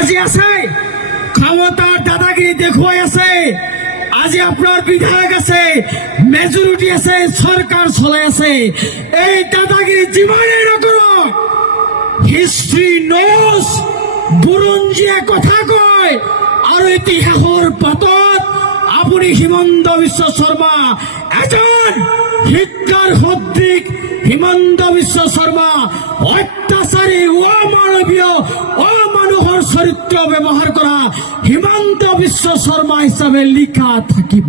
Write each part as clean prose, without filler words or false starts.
আছে ক্ষমতার দাদাগিরি দেখুৱাই আছে। আজি আপনার বিধায়ক আছে, মেজরিটি আছে, সরকার চলাই আছে। এই দাদাগিরি জীবনেই নকৰক। হিস্ট্রি নোজ বুৰঞ্জীয়ে কথা কয় আৰু ইতিহাসৰ পাতত আপুনি হিমন্ত বিশ্ব শৰ্মা এজন হিটলাৰ সদৃশ হিমন্ত বিশ্ব শৰ্মা অত্যাচাৰী অমানৱীয় অমানুষৰ চৰিত্ৰ ব্যৱহাৰ কৰা হিমন্ত বিশ্ব শৰ্মা হিচাপে লিখা থাকিব।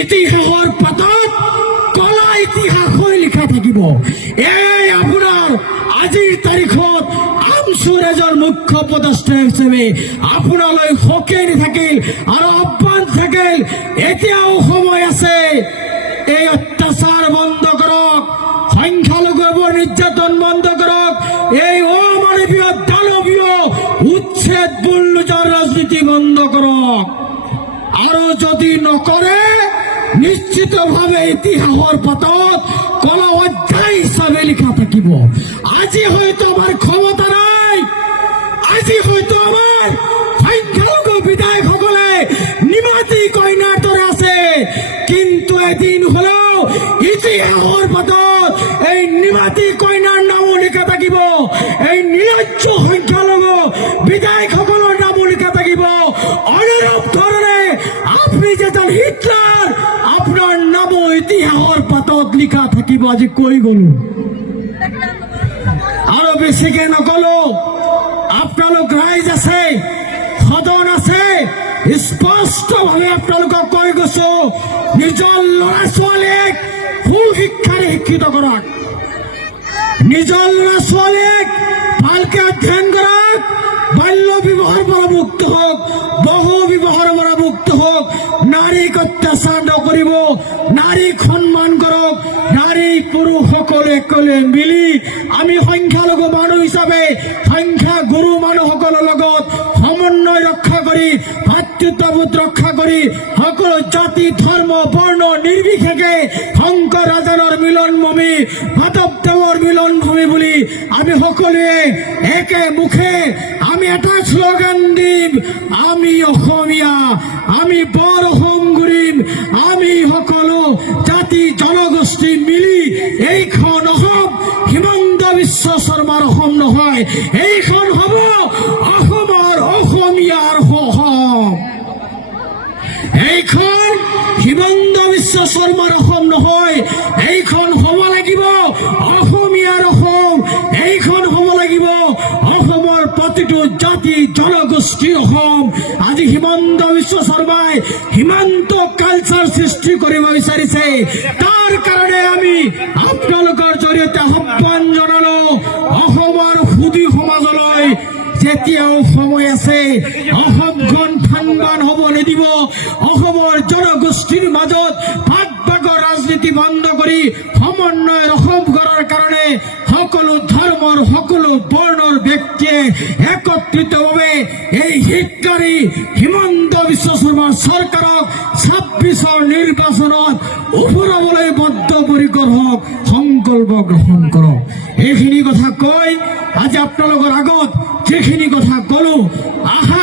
ইতিহাসৰ পাতত কলা ইতিহাস হৈ লিখা থাকিব। এই আপোনাৰ আজিৰ তাৰিখত আমচুৰ এজন মুখ্য উপদেষ্টা হিচাপে আপোনালৈ সকেই থাকিল আৰু আহ্বান থাকিল, এতিয়াও সময় আছে। এই অত্যাচাৰ বন্ধ কৰক, সংখ্যালঘুৰ নিৰ্যাতন বন্ধ কৰক, এই অমানৱীয় দানৱীয় উচ্ছেদ বুলডোজাৰ ৰাজনীতি বন্ধ কৰক। আৰু যদি নকৰে নিশ্চিতভাৱে ইতিহাসৰ পাতত কলা অধ্যায় হিচাপে লিখা থাকিব। আজি হয়তো আমাৰ ক্ষমতা নাই, আজি হয়তো আমাৰ সংখ্যালঘু বিধায়কসকলে নিমাতী কইনাৰ দৰে আছে, কিন্তু এদিন হলেও ইতিহাসৰ পাতত এই নিমাতী কইনাৰ নামো লিখা থাকিব, এই নিলজ্জ সংখ্যালঘু বিধায়কসকলৰ নামো লিখা থাকিব। অনুৰূপ ধৰণে আপুনি যেজন হিটলাৰ, আপনার নামও ইতিহাসৰ পাতত লিখা থাকিব। আজি কৈ গলো আৰু বেছিকে নকলো। আপোনালোক ৰাইজ আছে, সদন আছে, স্পষ্টভাৱে আপোনালোকক কৈ গৈছো, নিজৰ ল'ৰা ছোৱালীক সুশিক্ষাৰে শিক্ষিত কৰক, নিজৰ ল'ৰা ছোৱালীক ভালকে অধ্যয়ন কৰক, বাল্য বিবাহৰ পৰা মুক্ত হওক, বহু বিবাহৰ পৰা মুক্ত হওক, নাৰীক অত্যাচাৰ নকৰিব, নাৰীক সন্মান কৰক। নাৰী পুৰুষ সকলে একলে মিলি আমি সংখ্যালঘু মানুহ হিচাপে সংখ্যা গুৰু মানুহসকলৰ লগত সমন্বয় ৰক্ষা কৰি, ভাতৃত্ববোধ ৰক্ষা কৰি, সকলো জাতি ধৰ্ম বৰ্ণ নিৰ্বিশেষে শংকৰ ৰাজনৰ মিলনভূমি, মাধৱদেৱৰ মিলনভূমি বুলি আমি সকলোৱে একে মুখে আমি এটা শ্লোগান দিম, আমি অসমীয়া, আমি বৰ সংগুৰিম, আমি সকলো জাতি জনগোষ্ঠী মিলি এইখন অসম হিমন্ত বিশ্ব শৰ্মাৰ অসম নহয়, এইখন হ'ব অসমৰ অসমীয়াৰ অসম। এইখন হিমন্ত বিশ্ব শৰ্মাৰ অসম নহয়, এইখন হ'ব লাগিব অসমীয়াৰ অসম। এইখন হ'ব লাগিব অসমৰ প্ৰতিটো জাতি জনগোষ্ঠীৰ অসম। আজি হিমন্ত বিশ্ব শৰ্মাই সীমান্ত কালচাৰ সৃষ্টি কৰিব বিচাৰিছে। তাৰ কাৰণে আমি আপোনালোকৰ জৰিয়তে আহ্বান জনালো, অসমৰ সুধী সমাজলৈ যেতিয়াও সময় আছে, অসমখন ভাঙবান হ'ব নিদিব। অসমৰ জনগোষ্ঠীৰ মাজত ভাগ ভাগৰ ৰাজনীতি বন্ধ কৰি সমন্বয়ৰ অসম গঢ়াৰ কাৰণে সকলো ধৰ্মৰ সকলো বৰ্ণৰ ব্যক্তিয়ে একত্ৰিতভাৱে এই হিটলাৰী হিমন্ত বিশ্ব শৰ্মাৰ চৰকাৰক ২৬ৰ নিৰ্বাচনত উফৰাবলৈ বদ্ধপৰিকৰ হওক, সংকল্প গ্ৰহণ কৰক। এইখিনি কথা কৈ আজি আপোনালোকৰ আগত যিখিনি কথা কলো, আশা